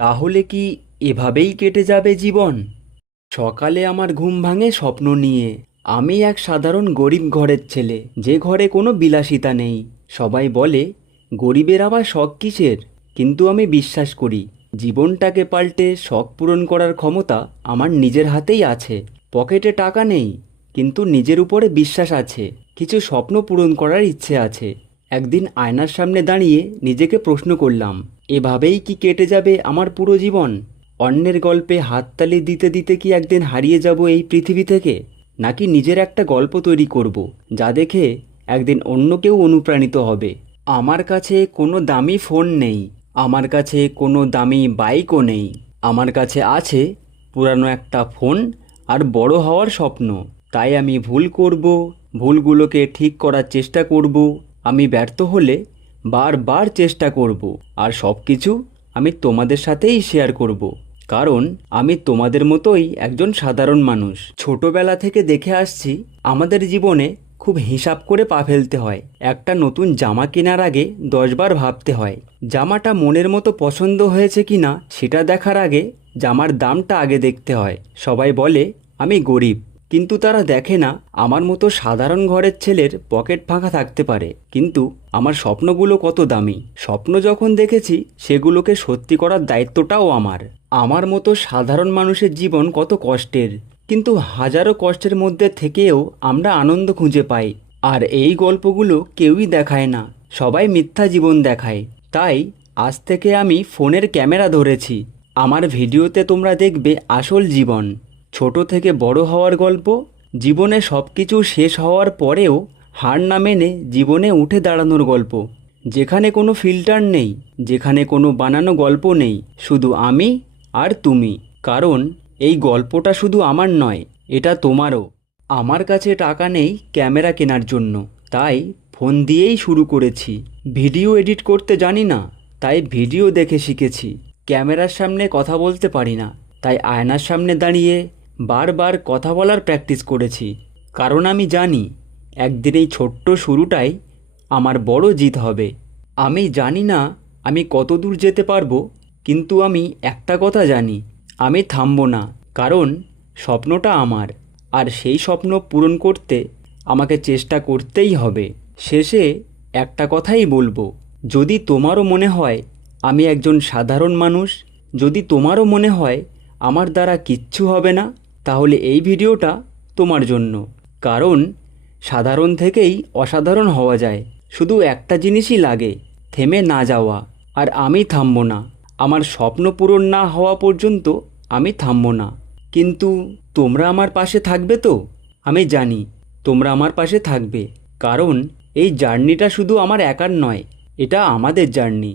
তাহলে কি এভাবেই কেটে যাবে জীবন? সকালে আমার ঘুম ভাঙে স্বপ্ন নিয়ে। আমি এক সাধারণ গরিব ঘরের ছেলে, যে ঘরে কোনো বিলাসিতা নেই। সবাই বলে গরিবের আবার শখ কিসের, কিন্তু আমি বিশ্বাস করি জীবনটাকে পাল্টে শখ পূরণ করার ক্ষমতা আমার নিজের হাতেই আছে। পকেটে টাকা নেই, কিন্তু নিজের উপরে বিশ্বাস আছে। কিছু স্বপ্ন পূরণ করার ইচ্ছে আছে। একদিন আয়নার সামনে দাঁড়িয়ে নিজেকে প্রশ্ন করলাম, এভাবেই কি কেটে যাবে আমার পুরো জীবন? অন্যের গল্পে হাততালি দিতে দিতে কি একদিন হারিয়ে যাব এই পৃথিবী থেকে? নাকি নিজের একটা গল্প তৈরি করব, যা দেখে একদিন অন্য কেউ অনুপ্রাণিত হবে? আমার কাছে কোনো দামি ফোন নেই, আমার কাছে কোনো দামি বাইকও নেই। আমার কাছে আছে পুরানো একটা ফোন আর বড় হওয়ার স্বপ্ন। তাই আমি ভুল করব, ভুলগুলোকে ঠিক করার চেষ্টা করব। আমি ব্যর্থ হলে বারবার চেষ্টা করব, আর সব কিছু আমি তোমাদের সাথেই শেয়ার করব। কারণ আমি তোমাদের মতোই একজন সাধারণ মানুষ। ছোটবেলা থেকে দেখে আসছি আমাদের জীবনে খুব হিসাব করে পা ফেলতে হয়। একটা নতুন জামা কেনার আগে 10 বার ভাবতে হয়। জামাটা মনের মতো পছন্দ হয়েছে কিনা সেটা দেখার আগে জামার দামটা আগে দেখতে হয়। সবাই বলে আমি গরিব, কিন্তু তারা দেখে না আমার মতো সাধারণ ঘরের ছেলের পকেট ফাঁকা থাকতে পারে, কিন্তু আমার স্বপ্নগুলো কত দামি। স্বপ্ন যখন দেখেছি সেগুলোকে সত্যি করার দায়িত্বটাও আমার। আমার মতো সাধারণ মানুষের জীবন কত কষ্টের, কিন্তু হাজারো কষ্টের মধ্যে থেকেও আমরা আনন্দ খুঁজে পাই। আর এই গল্পগুলো কেউই দেখায় না, সবাই মিথ্যা জীবন দেখায়। তাই আজ থেকে আমি ফোনের ক্যামেরা ধরেছি। আমার ভিডিওতে তোমরা দেখবে আসল জীবন, ছোট থেকে বড় হওয়ার গল্প, জীবনে সব কিছু শেষ হওয়ার পরেও হার না মেনে জীবনে উঠে দাঁড়ানোর গল্প। যেখানে কোনো ফিল্টার নেই, যেখানে কোনো বানানো গল্প নেই, শুধু আমি আর তুমি। কারণ এই গল্পটা শুধু আমার নয়, এটা তোমারও। আমার কাছে টাকা নেই ক্যামেরা কেনার জন্য, তাই ফোন দিয়েই শুরু করেছি। ভিডিও এডিট করতে জানি না, তাই ভিডিও দেখে শিখেছি। ক্যামেরার সামনে কথা বলতে পারি না, তাই আয়নার সামনে দাঁড়িয়ে বারবার কথা বলার প্র্যাকটিস করেছি। কারণ আমি জানি একদিন এই ছোট্ট শুরুটাই আমার বড় জিত হবে। আমি জানি না আমি কত দূর যেতে পারবো, কিন্তু আমি একটা কথা জানি, আমি থামবো না। কারণ স্বপ্নটা আমার, আর সেই স্বপ্ন পূরণ করতে আমাকে চেষ্টা করতেই হবে। শেষে একটা কথাই বলবো, যদি তোমারও মনে হয় আমি একজন সাধারণ মানুষ, যদি তোমারও মনে হয় আমার দ্বারা কিচ্ছু হবে না, তাহলে এই ভিডিওটা তোমার জন্য। কারণ সাধারণ থেকেই অসাধারণ হওয়া যায়। শুধু একটা জিনিসই লাগে, থেমে না যাওয়া। আর আমি থামবো না, আমার স্বপ্ন পূরণ না হওয়া পর্যন্ত আমি থামবো না। কিন্তু তোমরা আমার পাশে থাকবে তো? আমি জানি তোমরা আমার পাশে থাকবে, কারণ এই জার্নিটা শুধু আমার একার নয়, এটা আমাদের জার্নি।